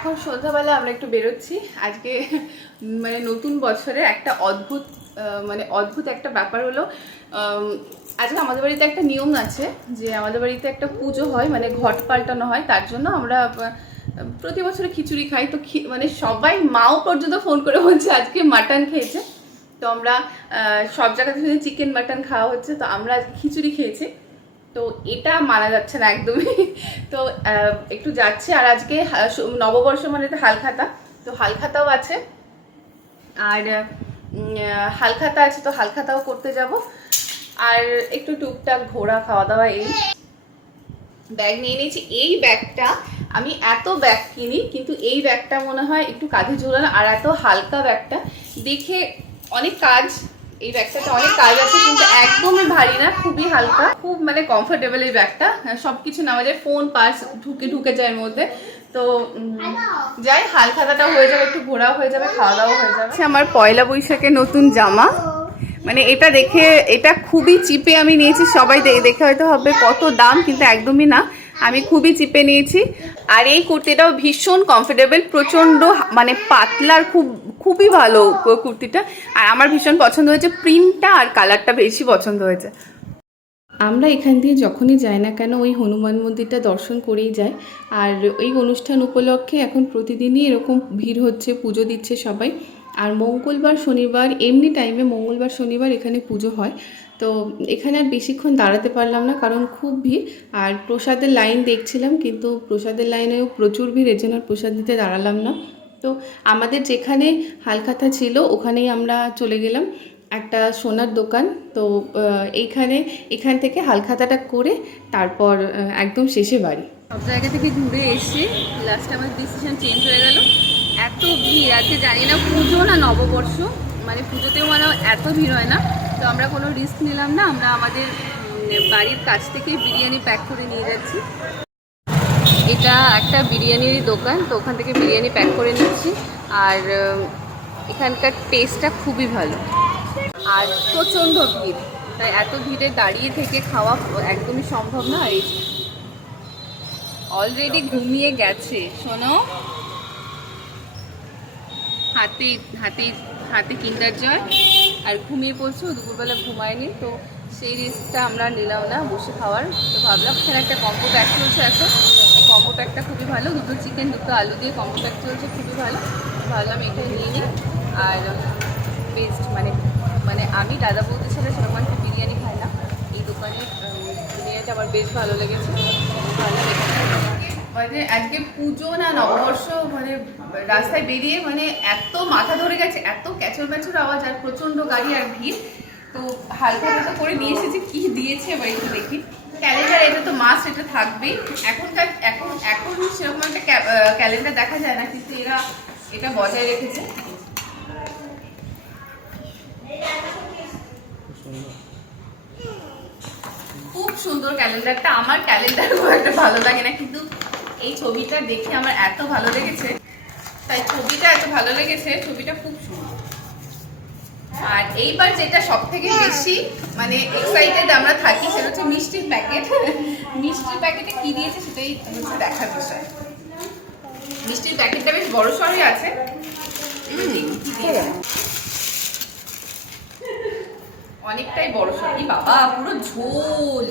এখন সন্ধ্যাবেলা আমরা একটু বেরোচ্ছি আজকে, মানে নতুন বছরে একটা অদ্ভুত একটা ব্যাপার হলো। আজকে আমাদের বাড়িতে একটা নিয়ম আছে যে আমাদের বাড়িতে একটা পুজো হয়, মানে ঘট পাল্টানো হয়। তার জন্য আমরা প্রতি বছরে খিচুড়ি খাই। তো মানে সবাই, মাও পর্যন্ত ফোন করে বলছে আজকে মাটন খেয়েছে। তো আমরা সব জায়গা থেকে চিকেন মাটন খাওয়া হচ্ছে, তো আমরা আজকে খিচুড়ি খেয়েছি। তো এটা মানা যাচ্ছে না একদমই। তো একটু যাচ্ছে। আর আজকে নববর্ষ মানে তো হালখাতা, তো হালখাতাও আছে। আর হালখাতা আছে, তো হালখাতাও করতে যাব। আর একটু টুকটাক ঘোরা, খাওয়া দাওয়া। এই ব্যাগ নিয়ে নিয়েছি। এই ব্যাগটা আমি এত ব্যাগ কিনি, কিন্তু এই ব্যাগটা মনে হয় একটু কাঁধে ঝোলানো। আর এত হালকা ব্যাগটা দেখে অনেক কাজ, এই ব্যাগটাতে অনেক কাজ আছে, কিন্তু একদমই ভারী না, খুবই হালকা, খুব মানে কমফোর্টেবল এই ব্যাগটা। সবকিছু নেওয়া যায়, ফোন পার্স ঢুকে যায় এর মধ্যে। তো যাই, হালখাতাটা হয়ে যাবে, একটু ঘোরাও হয়ে যাবে, খাওয়া দাওয়া হয়ে যাবে। আমার পয়লা বৈশাখের নতুন জামা, মানে এটা দেখে, এটা খুবই চিপে আমি নিয়েছি। সবাই দেখে হয়তো হবে কত দাম, কিন্তু একদমই না, আমি খুবই চিপে নিয়েছি। আর এই কুর্তিটাও ভীষণ কমফোর্টেবল, প্রচণ্ড মানে পাতলার, খুবই ভালো কুর্তিটা। আর আমার ভীষণ পছন্দ হয়েছে, প্রিন্টটা আর কালারটা বেশি পছন্দ হয়েছে। আমরা এখান দিয়ে যখনই যাই না কেন ওই হনুমান মন্দিরটা দর্শন করেই যাই। আর এই অনুষ্ঠান উপলক্ষে এখন প্রতিদিনই এরকম ভিড় হচ্ছে, পুজো দিচ্ছে সবাই। আর মঙ্গলবার শনিবার, এমনি টাইমে মঙ্গলবার শনিবার এখানে পুজো হয়। তো এখানে আর বেশিক্ষণ দাঁড়াতে পারলাম না, কারণ খুব ভিড়। আর প্রসাদের লাইন দেখছিলাম, কিন্তু প্রসাদের লাইনেও প্রচুর ভিড়, এর জন্য আর প্রসাদ দিতে দাঁড়ালাম না। তো আমাদের যেখানে হালখাতা ছিল ওখানেই আমরা চলে গেলাম, একটা সোনার দোকান। তো এখান থেকে হালখাতাটা করে তারপর একদম শেষে বাড়ি। সব জায়গা থেকে ঘুরে এসে লাস্টে আমার ডিসিশন চেঞ্জ হয়ে গেল। এত ভিড় আজকে, জানি না পুজো না নববর্ষ, মানে পুজোতেও মানে এত ভিড় হয় না। তো আমরা কোনো রিস্ক নিলাম না, আমরা আমাদের বাড়ির কাছ থেকে বিরিয়ানি প্যাক করে নিয়ে যাচ্ছি। এটা একটা বিরিয়ানির দোকান, তো ওখান থেকে বিরিয়ানি প্যাক করে নিচ্ছি। আর এখানকার টেস্টটা খুবই ভালো, আর প্রচণ্ড ভিড়, তাই এত ভিড়ে দাঁড়িয়ে থেকে খাওয়া একদমই সম্ভব না। আর অলরেডি ঘুমিয়ে গেছে, শোনো, হাতে হাতে হাতে কিন্ডার জয়, আর ঘুমিয়ে পড়ছো, দুপুরবেলা ঘুমায়নি। তো সেই রিস্কটা আমরা নিলাম না বসে খাওয়ার। তো ভাবলাম এখানে একটা কম্বো প্যাক চলছে এখন, এই কম্বো প্যাকটা খুবই ভালো, 2টো চিকেন 2টো আলু দিয়ে কম্বো প্যাক চলছে, খুবই ভালো। ভাবলাম এখানে নিয়ে নিই। আর বেস্ট, মানে আমি দাদা বৌদি ছেলে সেরকম একটা বিরিয়ানি খাই না, এই দোকানের বিরিয়ানিটা আমার বেশ ভালো লেগেছে। মানে আজকে পুজো না নববর্ষ, মানে রাস্তায় বেরিয়ে মানে এত মাথা ধরে গেছে, এত ক্যাচর ম্যাচর আওয়াজ, আর প্রচণ্ড গাড়ি আর ভিড়। তো হালকা হালকা করে নিয়ে এসেছি, কি দিয়েছে এবার একটু দেখি। ক্যালেন্ডার, এটা তো মাস্ট, এটা থাকবেই। এখন সেরকম একটা ক্যালেন্ডার দেখা যায় না, কিন্তু এরা এটা বজায় রেখেছে। খুব সুন্দর ক্যালেন্ডারটা। আমার ক্যালেন্ডার খুব একটা ভালো লাগে না, কিন্তু এই ছবিটা দেখে আমার এত ভালো লেগেছে, তাই ছবিটা এত ভালো লেগেছে, ছবিটা খুব সুন্দর। আর এইবার যেটা সব থেকে বেশি মানে এক্সাইটেড আমরা থাকি, সেটা হচ্ছে মিষ্টির প্যাকেট। মিষ্টির প্যাকেটে কি দিয়েছে সেটাই হচ্ছে দেখার বিষয়। মিষ্টির প্যাকেটটা বেশ বড় সড়ই আছে। অনেকটাই বড় সড়ি, বাবা পুরো ঝোল।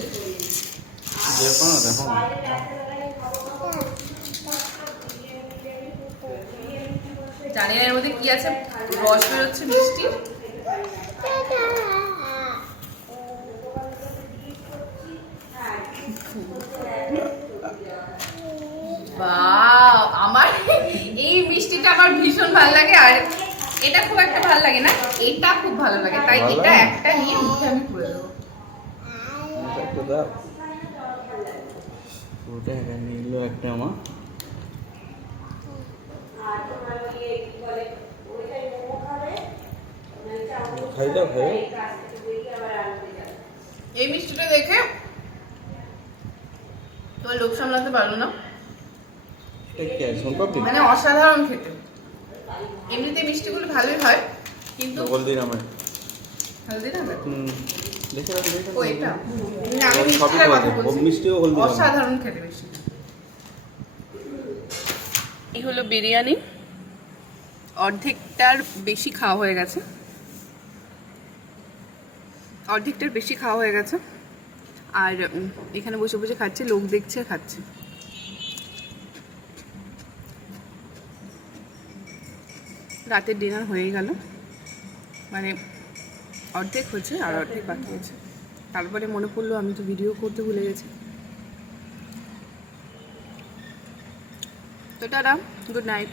জানি না এর মধ্যে কি আছে, রস বেরোচ্ছে মিষ্টি। বাহ, আমার এই মিষ্টিটা আমার ভীষণ ভালো লাগে। আর এটা খুব একটা ভালো লাগে না, এটা খুব ভালো লাগে, তাই এটা একটা নিয়ে মুখে আমি পুরে দেবো। এই মিষ্টিটা দেখে তোমার লোভ সামলাতে পারলো না, মানে অসাধারণ খেতে। এমনিতে মিষ্টিগুলো ভালোই হয়, কিন্তু হলদিরামের অসাধারণ খেতে বেশি। এই হলো বিরিয়ানি, অর্ধেকটার বেশি খাওয়া হয়ে গেছে, আর এখানে বসে বসে খাচ্ছে, লোক দেখছে খাচ্ছে। রাতের ডিনার হয়ে গেল, মানে অর্ধেক হচ্ছে আর অর্ধেক বাকি আছে। তারপরে মনে পড়লো আমি তো ভিডিও করতে ভুলে গেছি। তো টাটা, গুড নাইট।